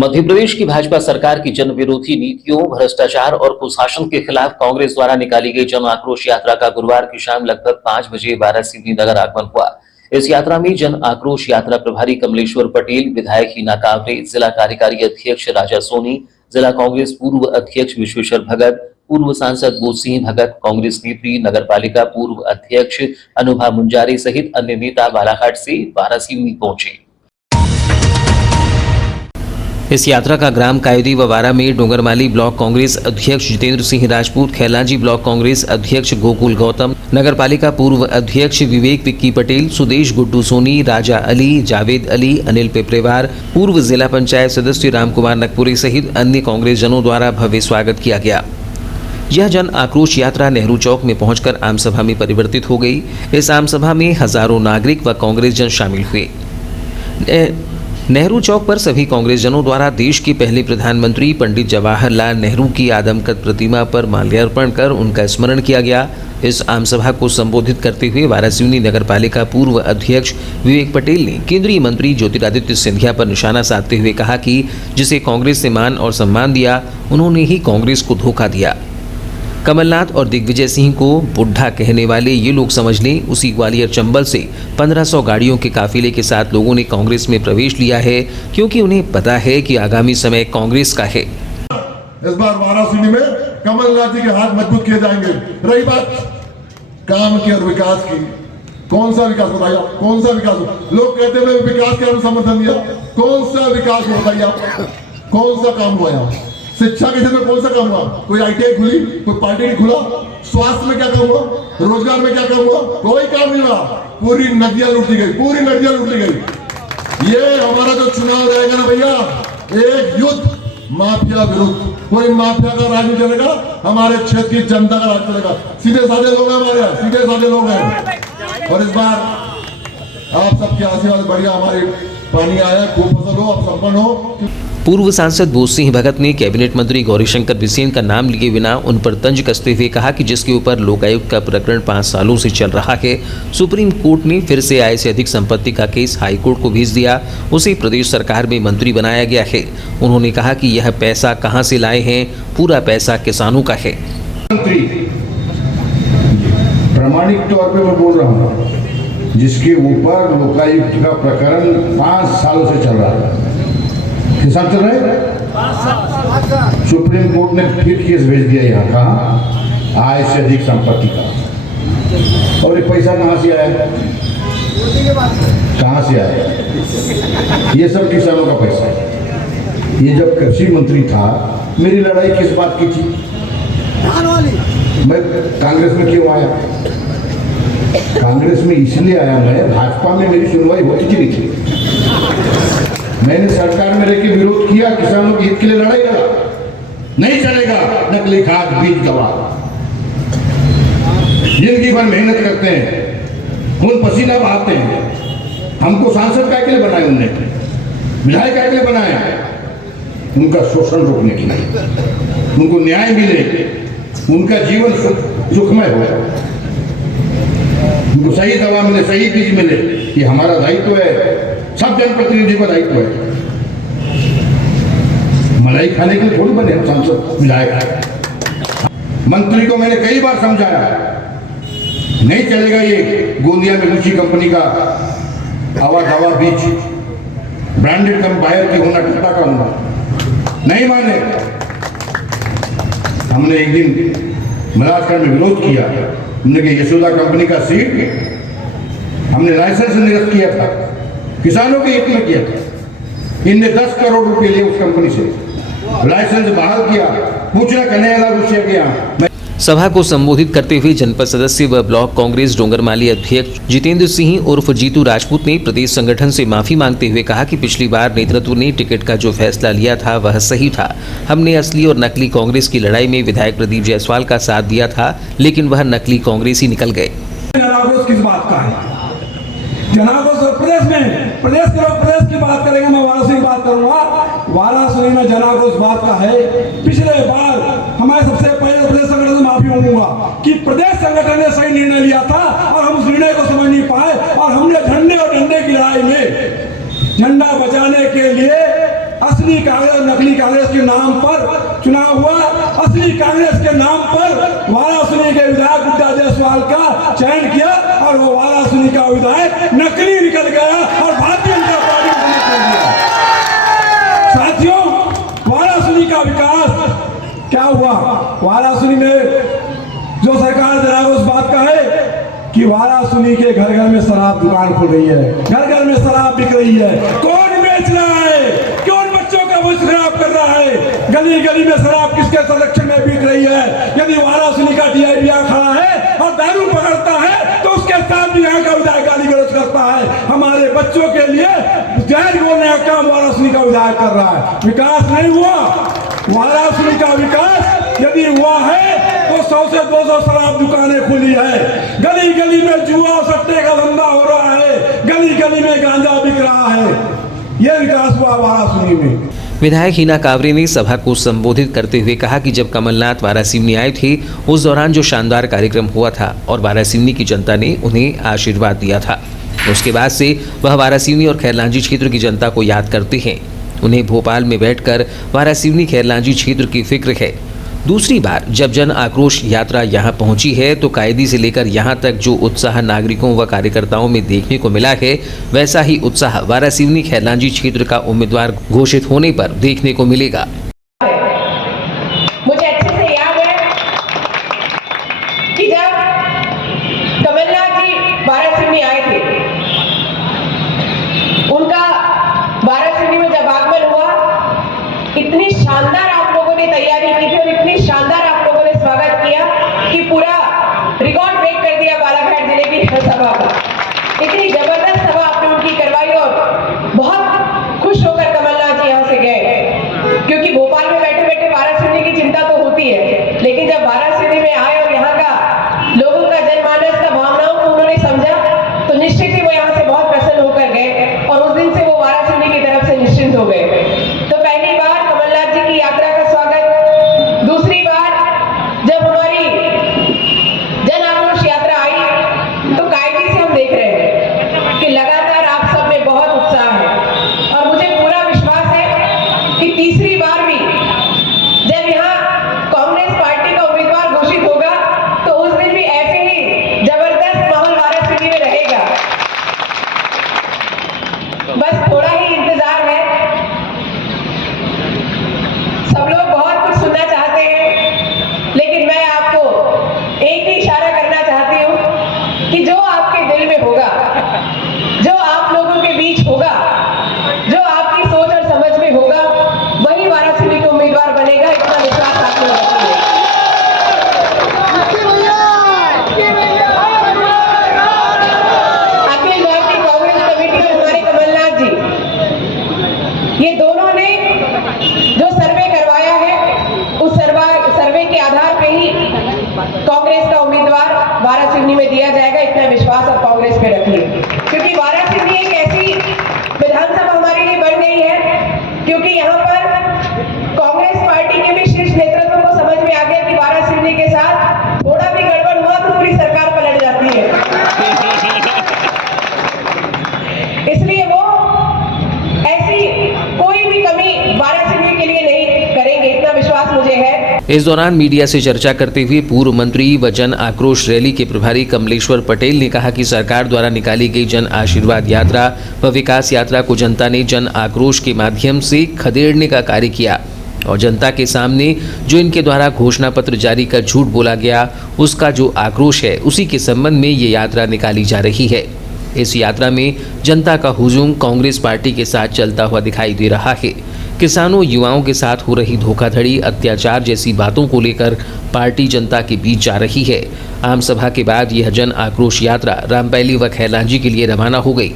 मध्य प्रदेश की भाजपा सरकार की जन विरोधी नीतियों, भ्रष्टाचार और कुशासन के खिलाफ कांग्रेस द्वारा निकाली गई जन आक्रोश यात्रा का गुरुवार की शाम लगभग 5 बजे वाराणसी नगर आगमन हुआ। इस यात्रा में जन आक्रोश यात्रा प्रभारी कमलेश्वर पटेल, विधायक हिना कांवरे, जिला कार्यकारी अध्यक्ष राजा सोनी, जिला कांग्रेस पूर्व अध्यक्ष विश्वेश्वर भगत, पूर्व सांसद बोध सिंह भगत, कांग्रेस नेत्री, नगर पालिका पूर्व अध्यक्ष अनुभा मुंजारे सहित अन्य नेता बालाघाट से वाराणसी पहुंचे। इस यात्रा का ग्राम कायदी व वारा में डोंगरमाली ब्लॉक कांग्रेस अध्यक्ष जितेंद्र सिंह राजपूत, खैलाजी ब्लॉक कांग्रेस अध्यक्ष गोकुल गौतम, नगर पालिका पूर्व अध्यक्ष विवेक विक्की पटेल, सुदेश गुड्डू सोनी, राजा अली, जावेद अली, अनिल पेपरेवार, पूर्व जिला पंचायत सदस्य रामकुमार नकपुरी सहित अन्य कांग्रेस जनों द्वारा भव्य स्वागत किया गया। यह जन आक्रोश यात्रा नेहरू चौक में पहुंचकर आम सभा में परिवर्तित हो गई। इस आम सभा में हजारों नागरिक व कांग्रेस जन शामिल हुए। नेहरू चौक पर सभी कांग्रेस जनों द्वारा देश के पहले प्रधानमंत्री पंडित जवाहरलाल नेहरू की आदमकद प्रतिमा पर माल्यार्पण कर उनका स्मरण किया गया। इस आम सभा को संबोधित करते हुए वाराणसी नगर पालिका पूर्व अध्यक्ष विवेक पटेल ने केंद्रीय मंत्री ज्योतिरादित्य सिंधिया पर निशाना साधते हुए कहा कि जिसे कांग्रेस ने मान और सम्मान दिया, उन्होंने ही कांग्रेस को धोखा दिया। कमलनाथ और दिग्विजय सिंह को बुढ़ा कहने वाले ये लोग समझ लें, उसी ग्वालियर चंबल से 1500 गाड़ियों के काफिले के साथ लोगों ने कांग्रेस में प्रवेश लिया है, क्योंकि उन्हें पता है कि आगामी समय कांग्रेस का है। इस बार वाराणसी में कमलनाथ जी के हाथ मजबूत किए जाएंगे। रही बात काम की और विकास की, कौन सा विकास बताइए आप? कौन सा विकास? लोग कहते हैं विकास के अनुसार समर्थन दिया, कौन सा विकास बताइए आप? कौन सा काम हुआ यहाँ? शिक्षा के क्षेत्र में कौन सा काम हुआ? कोई आईटीआई खुली, कोई पार्टी खुला? स्वास्थ्य में क्या काम हुआ? रोजगार में क्या काम हुआ? कोई काम नहीं हुआ। पूरी नदियां लूटी गई, पूरी नदियां लूटी गई। ये हमारा जो चुनाव रहेगा ना भैया, एक युद्ध माफिया विरुद्ध। कोई माफिया का राज नहीं चलेगा, हमारे क्षेत्र की जनता का राज चलेगा। सीधे साधे लोग हैं हमारे यहाँ, सीधे साधे लोग हैं। और इस बार आप सबके आशीर्वाद बढ़िया हमारे पानी आया, खूब फसल हो, आप संपन्न हो। पूर्व सांसद बोध सिंह भगत ने कैबिनेट मंत्री गौरीशंकर बिसेन का नाम लिए बिना उन पर तंज कसते हुए कहा कि जिसके ऊपर लोकायुक्त का प्रकरण 5 सालों से चल रहा है, सुप्रीम कोर्ट ने फिर से आय से अधिक संपत्ति का केस हाई कोर्ट को भेज दिया, उसे प्रदेश सरकार में मंत्री बनाया गया है। उन्होंने कहा कि यह पैसा कहां से लाए हैं, पूरा पैसा किसानों का है। मंत्री प्रामाणिक तौर पर मैं बोल रहा हूँ, जिसके ऊपर लोकायुक्त का प्रकरण 5 सालों से चल रहा है, किसान चल रहे, सुप्रीम कोर्ट ने फिर केस भेज दिया यहाँ का आय से अधिक संपत्ति का। और ये पैसा कहाँ से आया? कहाँ से आया? ये सब किसानों का पैसा है। ये जब कृषि मंत्री था, मेरी लड़ाई किस बात की थी? मैं कांग्रेस में क्यों आया? कांग्रेस में इसलिए आया मैं, भाजपा में मेरी सुनवाई होती नहीं थी। मैंने सरकार में रहकर विरोध किया, किसानों के हित के लिए लड़ाई लड़ा। नहीं चलेगा नकली खाद, बीज, दवा। जिंदगी भर मेहनत करते हैं, खून पसीना बहाते हैं। हमको सांसद काय के लिए बनाए उनने, विधायक काय के लिए बनाया? उनका शोषण रोकने के लिए, उनको न्याय मिले, उनका जीवन सुखमय हो, उनको सही दवा मिले, सही बीज मिले। ये हमारा दायित्व है, सब जनप्रतिनिधि का दायित्व है। मलाई खाने के लिए थोड़ी बने हम सांसद, विधायक। मंत्री को मैंने कई बार समझाया, नहीं चलेगा ये गोंदिया में ऊंची कंपनी का हवा दवा बीज, ब्रांडेड कम बायर की होना, टट्टा का होना, नहीं माने। हमने एक दिन मलाजखंड में विरोध किया, हमने कि यशोदा कंपनी का सीड हमने लाइसेंस निरस्त किया था, किसानों के हित में किया था। इनने 10 करोड़ रुपए लिए उस कंपनी से, लाइसेंस बहाल किया, पूछना कन्हैया लाल रुसिया के यहाँ। सभा को संबोधित करते हुए जनपद सदस्य व ब्लॉक कांग्रेस डोंगरमाली अध्यक्ष जितेंद्र सिंह उर्फ जीतू राजपूत ने प्रदेश संगठन से माफी मांगते हुए कहा कि पिछली बार नेतृत्व ने टिकट का जो फैसला लिया था वह सही था। हमने असली और नकली कांग्रेस की लड़ाई में विधायक प्रदीप जायसवाल का साथ दिया था, लेकिन वह नकली कांग्रेस ही निकल गए। किस बात का है प्रदेश में, प्रदेश के लोग प्रदेश की बात करेंगे, मैं वाराणसी की बात करूंगा। वाराणसी में जनाक्रोश बात का है। पिछले बार हमारे सबसे पहले प्रदेश संगठन से माफी मांगूंगा कि प्रदेश संगठन ने सही निर्णय लिया था और हम उस निर्णय को समझ नहीं पाए, और हमने झंडे और डंडे की लड़ाई में झंडा बचाने के लिए असली कांग्रेस नकली कांग्रेस के नाम पर चुनाव हुआ। असली कांग्रेस के नाम पर वाराणसी के विधायक गुड्डा जायसवाल का चयन किया और वो वाराणसी का विधायक नकली निकल गया और भारतीय जनता पार्टी को निकल गया। साथियों, वाराणसी का विकास क्या हुआ? वाराणसी में जो सरकार जरा उस बात का है कि वाराणसी के घर घर में शराब दुकान खुल रही है, घर घर में शराब बिक रही है। कौन बेच रहा है? कौन बच्चों का भविष्य खराब कर रहा है? गली गली में शराब किसके संरक्षण में बिक रही है? यदि वाराणसी का टीआई यहाँ खड़ा है और दारू पकड़ता है तो उसके साथ भी यहाँ का विधायक गाली गलौज करता है। हमारे बच्चों के लिए जहर बोलने का काम वाराणसी का विधायक कर रहा है। विकास नहीं हुआ। वाराणसी का विकास यदि हुआ है तो 100 से 200 शराब दुकानें खुली है, गली गली में जुआ सट्टे का धंधा हो रहा है, गली गली में गांजा बिक रहा है। यह विकास हुआ वाराणसी में। विधायक हिना कांवरे ने सभा को संबोधित करते हुए कहा कि जब कमलनाथ वाराणसी में आए थे उस दौरान जो शानदार कार्यक्रम हुआ था और वाराणसी की जनता ने उन्हें आशीर्वाद दिया था, उसके बाद से वह वाराणसी और खैरलांजी क्षेत्र की जनता को याद करते हैं। उन्हें भोपाल में बैठकर वाराणसी खैरलांजी क्षेत्र की फिक्र है। दूसरी बार जब जन आक्रोश यात्रा यहां पहुंची है तो कायदी से लेकर यहां तक जो उत्साह नागरिकों व कार्यकर्ताओं में देखने को मिला है, वैसा ही उत्साह वाराणसी खैरलांजी क्षेत्र का उम्मीदवार घोषित होने पर देखने को मिलेगा। मुझे अच्छे से याद है कि जब कमलनाथ जी वाराणसी में आए थे, उनका वाराणसी में जब आगमन हुआ, इतनी शानदार आप लोगों ने तैयारी की थी और इतनी शानदार आप लोगों ने स्वागत किया कि पूरा रिकॉर्ड ब्रेक कर दिया बालाघाट जिले की सभा का। इतनी जबरदस्त सभा आपने उनकी करवाई और बहुत खुश होकर कमलनाथ जी यहाँ से गए, क्योंकि भोपाल में बैठे बैठे वाराणसी की चिंता तो होती है, लेकिन जब वाराणसी में आए और यहाँ का लोगों का जनमानस का भावनाओं को उन्होंने समझा तो निश्चित ही वो यहाँ से बहुत प्रसन्न होकर गए और उस दिन से वो वाराणसी की तरफ से निश्चिंत हो गए। तो पहली बार कमलनाथ जी की यात्रा का स्वागत। दूसरी बार जब हमारी जन आक्रोश यात्रा आई तो कायदे से हम देख रहे हैं कि लगातार आप सब में बहुत उत्साह है और मुझे पूरा विश्वास है कि तीसरी बार भी जब यहाँ कांग्रेस पार्टी का उम्मीदवार घोषित होगा तो उस दिन भी ऐसे ही जबरदस्त माहौल वाराणसी में रहेगा। बस थोड़ा ही इंतजार है। सब लोग बहुत कुछ सुनना चाहते हैं, लेकिन मैं आपको एक ही इशारा करना चाहती हूँ कि जो आपके दिल में होगा, जो आप लोगों के बीच होगा, जो आपकी सोच और समझ में होगा, वही वाराणसी का उम्मीदवार बनेगा। इतना विश्वास आप लोग रखिए। अखिल भारतीय कांग्रेस कमेटी में हमारे कमलनाथ जी, ये दोनों ने जो सर्वे करवाया है उस सर्वे के आधार पे ही कांग्रेस का उम्मीदवार वाराणसी में दिया जाएगा। इतना विश्वास आप कांग्रेस पे रखिए, क्योंकि वाराणसी एक ऐसी विधानसभा हमारे लिए बन गई है, क्योंकि यहाँ पर कांग्रेस पार्टी के भी शीर्ष नेतृत्व को समझ में आ गया कि वाराणसी के साथ थोड़ा भी गड़बड़ हुआ तो पूरी सरकार पलट जाती है। इसलिए वो ऐसी कोई भी कमी वाराणसी के लिए नहीं करेंगे, इतना विश्वास मुझे है। इस दौरान मीडिया से चर्चा करते हुए पूर्व मंत्री व जन आक्रोश रैली के प्रभारी कमलेश्वर पटेल ने कहा कि सरकार द्वारा निकाली गई जन आशीर्वाद यात्रा व विकास यात्रा को जनता ने जन आक्रोश के माध्यम से खदेड़ने का कार्य किया और जनता के सामने जो इनके द्वारा घोषणा पत्र जारी कर झूठ बोला गया, उसका जो आक्रोश है उसी के संबंध में ये यात्रा निकाली जा रही है। इस यात्रा में जनता का हुजूम कांग्रेस पार्टी के साथ चलता हुआ दिखाई दे रहा है। किसानों युवाओं के साथ हो रही धोखाधड़ी, अत्याचार जैसी बातों को लेकर पार्टी जनता के बीच जा रही है। आम सभा के बाद यह जन आक्रोश यात्रा रामपैली व खैरलांजी के लिए रवाना हो गई।